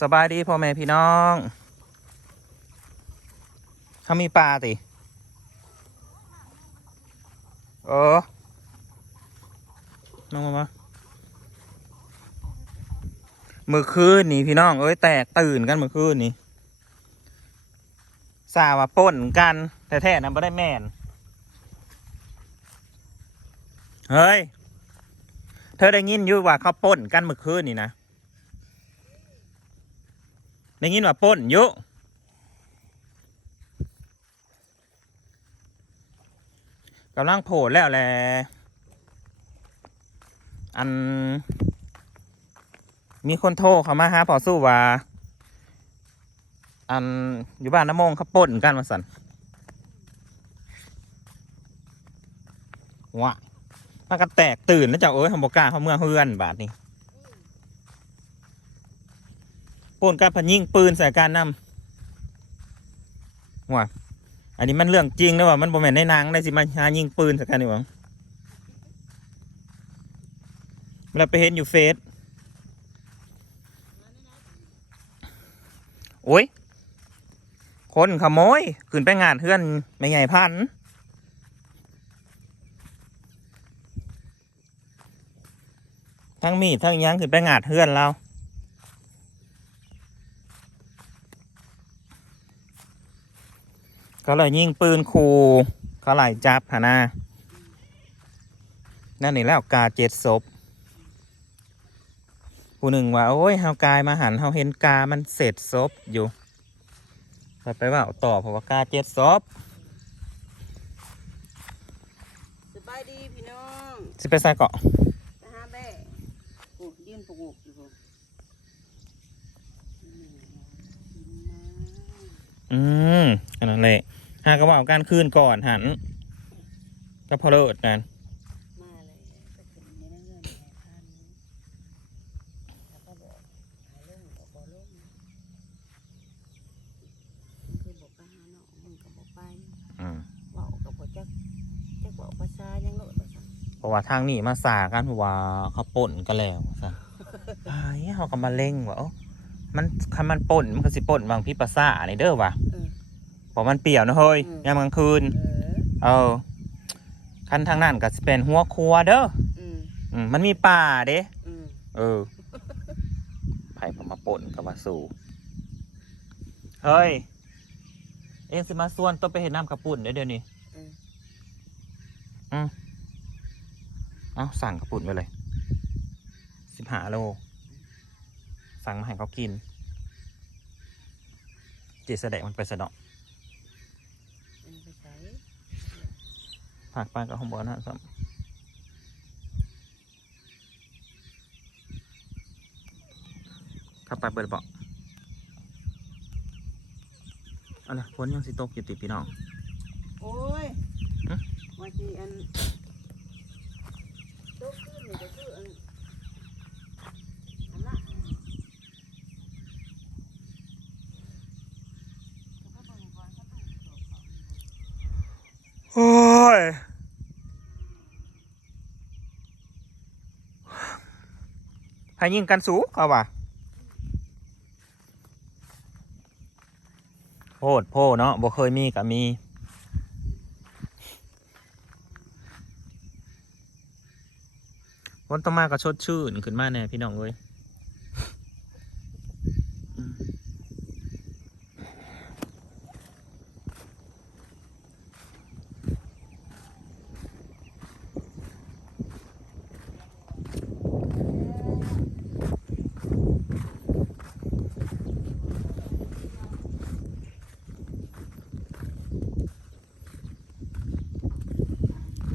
สบายดีพ่อแม่พี่น้องเขามีปลาติเออน้องมามามือคืนนี่พี่น้องเอ้ยแตกตื่นกันมือคืนนี่สาว่าป่นกัน แต่แท้ๆนั้นไม่ได้แม่น เฮ้ย เธอได้ยินอยู่ว่าเขาป่นกันเมื่อคืนนี่นะ ได้ยินว่าป่นอยู่กำลังโผล่แล้วแหละอัน มีคนโทรเขามาหาพอสู้ว่า อันอยู่บ้านน้ำมงเขาป่นกันมาสันว้ามันก็แตกตื่นแล้วจ้าเอ้ยทำบกล้าเขาเมื่อเฮือนบาทนี้ ป่นการพันยิงปืนใส่การนำว่าอันนี้มันเรื่องจริงนะว่ามันบ่แม่นในนังได้สิมาหายิงปืนใส่กันนี่หวังเราไปเห็นอยู่เฟซโอ้ย คนขโมยขึ้นไปงานเพื่อนไม่ใหญ่พันทั้งมีดทั้งยังขึ้นไปงานเพื่อนเรา ก็เลยยิงปืนคูเขาไล่จับหานานั่นนี่แล้วกาเจ็ดศพผู้หนึ่งว่า โอ้ยเฮากายมาหันเฮาเห็นกามันเสร็จศพอยู่ไปไปว่าเอาต่อเพราะว่ากาเจ็ดศพสบายดีพี่น้องสิไปใส่เกาะไปหาแบ่โอ้ยืนปลูกอยู่ผมอืมอันนั้นแหละ หากระว่าการคืนก่อนหันก็พอเลิศนั่นมาเลยไปถึงในนั้นเงินแห่พันแล้วก็บอกหาลงบอกบ่ลงมึงเคยบอกไปหาน้องมึงก็บอกไปอืมเว่ากับบ่จักจักเว่าภาษายังโลดว่าซั่นเพราะว่าทางนี้มาสากันเพราะว่าเขาป่นกันแล้วซะไอ้เขาก็มาเล่งว่าเอ้ามันคันมันป่นมันก็สิป่นบางพี่ภาษาในเด้อว่ะ เอ อเพราะมันเปรี่ยวนะเฮ้ยอืมยามกลางคืน เออเออคันทางนั้นก็สิเป็นหัวครัวเด้ออืมอืมมันมีป่าเด้อืมเออไผ่ก็มาป่นก็มาสู่เฮ้ย เอ็งสิมาส่วนตัวไปเห็นน้ำกระปุ่นได้เดี๋ยวนี้เออเอ้าสั่งกระปุ่นไปเลยสิบห้าโล สั่งมาให้เขากิน เจแสดงมันไปสะเดาะ เออไปใช้ ผักปลากับของบอนะซ้ำเข้าไปเบิดเบาะเอะไรฝนยังสิตกอยู่ติดพี่น้อง โอ้ยฮะว่าสิอันโต๊ะขึ้นนี่ก็คืออันอันละ โอ้ย ให้ยิงกันสูเขาว่ะโพดโพเนาะบ่เคยมีกับมีวันต่อมาก็ชดชื่นขึ้นมาแน่พี่น้องเว้ย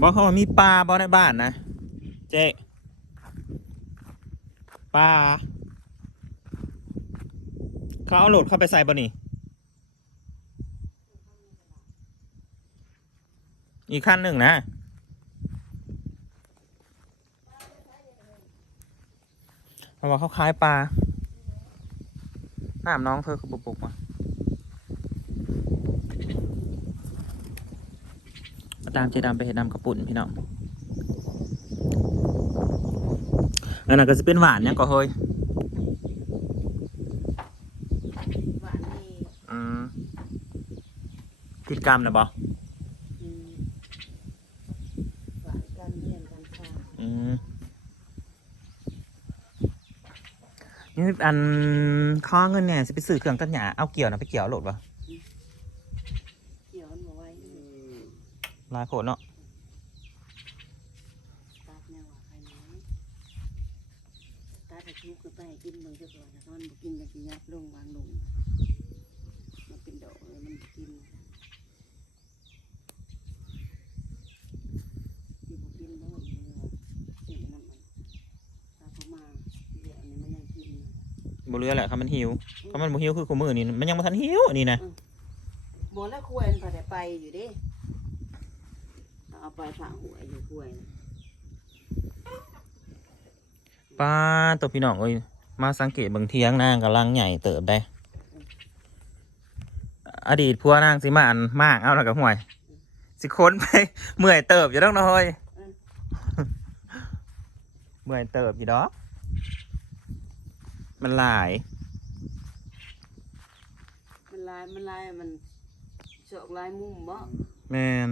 บอกเขามีปลาบ่ในบ้านนะ เจ๊ปลาเขาเอาโหลดเข้าไปใส่บ่นี่ อีกขั้นหนึ่งนะ เพราะว่าเขาขายปลาน้ำน้องเธอคือบุกบุกมาามเจดำไปเห็ดดำกระปุ่นพี่น้องอันนั้นก็จะเป็นหวานเนี่ยก็เฮ้ยอืมทิจกรรมนะบอวานี่อืมนี่อันข้อเงินเนี่ยจะไปซื้อเครื่องตัดหญ้าเอาเกี่ยวนะไปเกี่ยวโหลดวะ ลายโผล่เนาะตัดแนวว่าใครไหนตัดแต่ทุกคือไปให้กินเมืองเจ้าก่อนนะถ้ามันบ่กินก็สิยับลงวางลงมันเป็นดอกเลยมันบ่กินที่บ่กินบ่อีกเลยสิ่งนั้นมันถ้าเขามาเดี๋ยวอันนี้มันยังกินบ่เรือแหละครับมันหิวก็มันบ่หิวคือขมือนี่มันยังบ่ทันหิวอันนี่นะหมดแล้วควรพอได้ไปอยู่ดิ เอาไปฝากหัวอยู่ควรป้าตัวพี่น้องเอ้ยมาสังเกตเบางเทียงนางกำลังใหญ่เติบได้ อดีตพัวนางสิมาอันมากเอาแล้วกับห่วย สิค้นไป เมื่อยเติบอยู่ต้องน้อยเมื่อยเติบอยู่ดอก มันหลาย มันลายมันลายมันเสอกลายมุมบ่แมน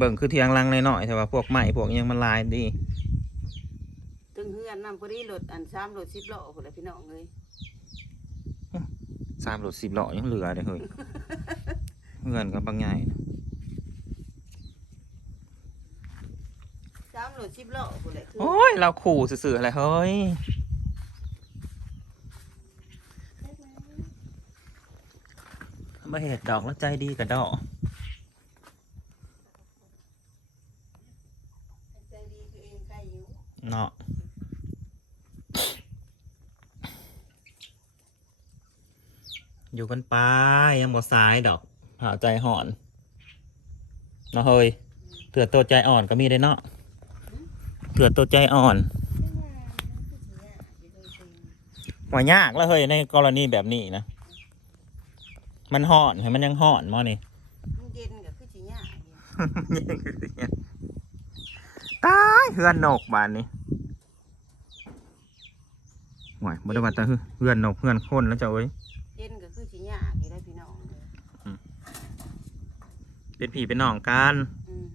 เบิ่งคือเทียงลังหน่อยๆแต่ว่าพวกใหม่พวกอิหยังมันหลายดีถึงเฮือนนำพอดีรถอันซ้ำรถสิบล้อพุ่นแหละพี่น้องเอ้ยสามรถสิบล้อยังเหลือเลยเฮ้ย เงินกับบางใหญ่นะซ้ำรถสิบล้อพุ่นแหละคือโอ้ย เราขู่สื่อๆอะไรเฮ้ยมาเหตุดอกแล้วใจดีกับดอก ใจดีคือเองใครอยู่ เนาะ อยู่กันไปยังบ่ซ้ายดอกหาใจห่อนเนาะเฮ้ยเถื่อตัวใจอ่อนก็มีได้เนาะเถื่อตัวใจอ่อนว่ายากแล้วเฮ้ยในกรณีแบบนี้นะ มันห่อนเห็นมันยังห่อนมอนี่มันเย็นก็คือสิยากอยู่ตายเฮือนนกบานนี้ห่วยบ่ได้ว่าแต่เฮือนนกเฮือนคนแล้วเจ้าเอ้ย เย็นก็คือสิยากอยู่ได้พี่น้องเอ้ย เป็นผีเป็นน้องกันอืม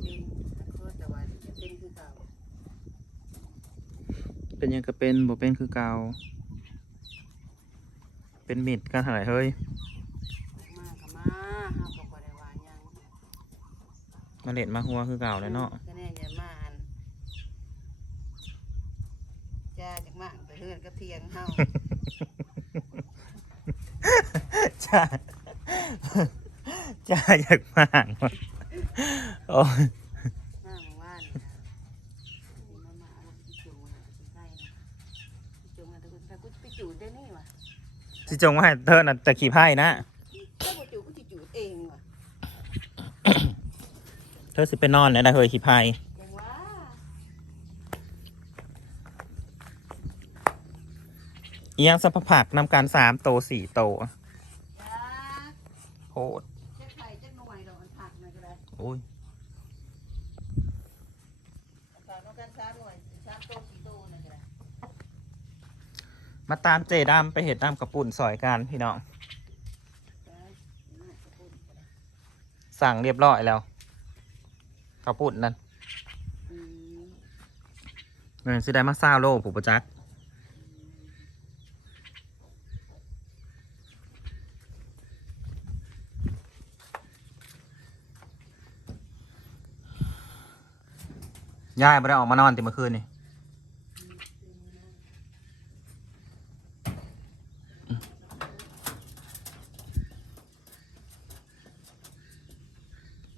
เป็นแต่ว่าจะเป็นคือเก่าเป็นหยังก็เป็นบ่เป็นคือเก่าเป็นมิดกันเท่าไหร่เฮ้ยมาก็มาเฮาก็บ่ได้ว่าหยังมาเล่นมาหัวคือเก่าเลยเนาะก็แน่อย่ามาอันจ้าจักมากไปเฮือนกับเทียงเฮา จ้าจ้าอยากมากว่ะโอ้ยมาเมื่อวานนี่นะนี่มามาเอาไปจูงมาใกล้ๆนะไปจูงมาแต่กูแต่กูไปจูดได้นี่ว่ะสิจงว่าให้เธอน่ะจะขี่ไพ่นะ ถ้าบ่จูดกูสิจูดเองว่ะเธอสิไปนอนเนี่ยได้เฮ้ยขี่ไพ่ยังว่าเอียงสัพผักนำการสามโตสี่โตจ้า โหดเช็ดไข่เช็ดหน่วยดอกมันผักหน่อยก็ได้โอ้ยฝากน้องกันสามหน่วยสามโตสี่โตหน่อยก็ได้มาตามเจดามไปเห็ดน้ำกระปุ่นซอยกันพี่น้องจ้าน่าจะพูดก็ได้สั่งเรียบร้อยแล้วกระปุ่นนั่นอืมเงินซื้อได้มาซาโลผู้ประจัก ย่ายไม่ได้ออกมานอนติเมื่อคืนนี่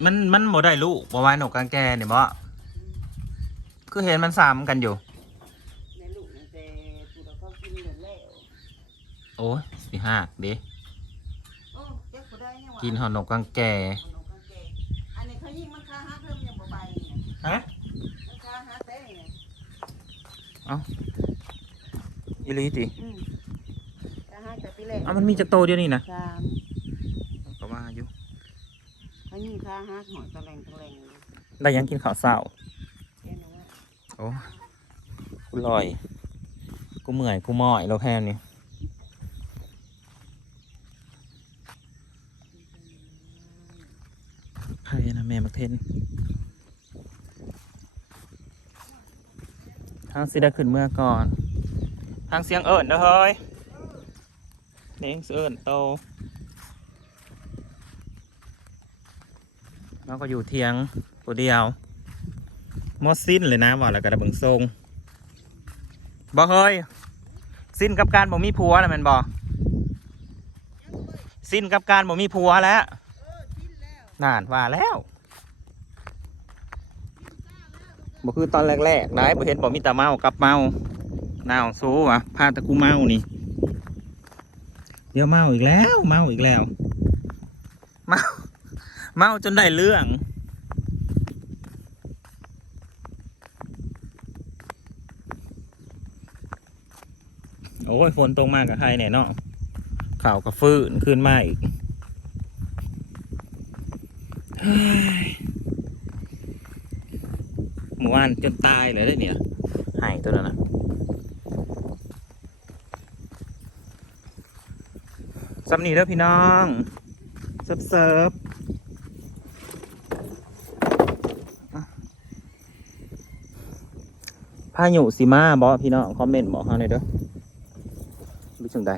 มันมันโมได้ลูกบวายหนกกลางแกเนี่ยบ่คือเห็นมันซ้ำกันอยู่ ในลูกนี่แต่ปูเราเขากินเหลือแล้วโอ้ยสิหักเด้โอ้เจ๊กูได้ยังวะกินหอนกกลางแก ขนมกางเกงอันนี้เขายิ่งมันคาฮักเริ่มยังบ่ใบเนี่ยฮะ เอ้าอีหลีจิอ๋อามันมีจักโตเดียวนี่นะสามก็ว่าอยู่เขายิงค้าฮักหอยตะแลงตะแลงได้ยังกินข้าวเช้าวโอ้กูลอย กูเหมื่อยกูมอยแล้แค่นี้ใครนะแม่มาเทน ทางสิได้ขึ้นเมื่อก่อน ทางเสียงเอิญเด้อเฮ้ยเด้งเอิญโตแล้วก็อยู่เทียงตัวเดียวหมดสิ้นเลยนะว่าแล้วก็ระเบิงทรงบ่เฮ้ยสิ้นกับการบ่มีผัวแล้วแมันบ่สิ้นกับการบ่มีผัวแล้วนานว่าแล้ว บ่คือตอนแรกๆนายบ่เห็นบ่มีต่เมากับเมาหนาวโซวะพาตะกูเมานี่ เดี๋ยวเมาอีกแล้ว เมาอีกแล้ว เมา เมาจนได้เรื่องโอ้ยฝนตกมากกับใครเนี่ยเนาะข่าวกับฟื้นขึ้นมาอีกเฮ้ วานจนตายเลยได้เนี่ยหายตัวนั้นนะสำนีเด้อพี่น้องเซิร์ฟเซิร์ฟอะพายุสีมาบอพี่น้องคอมเมนต์บอกเขาหน่อยเด้อรู้จังใด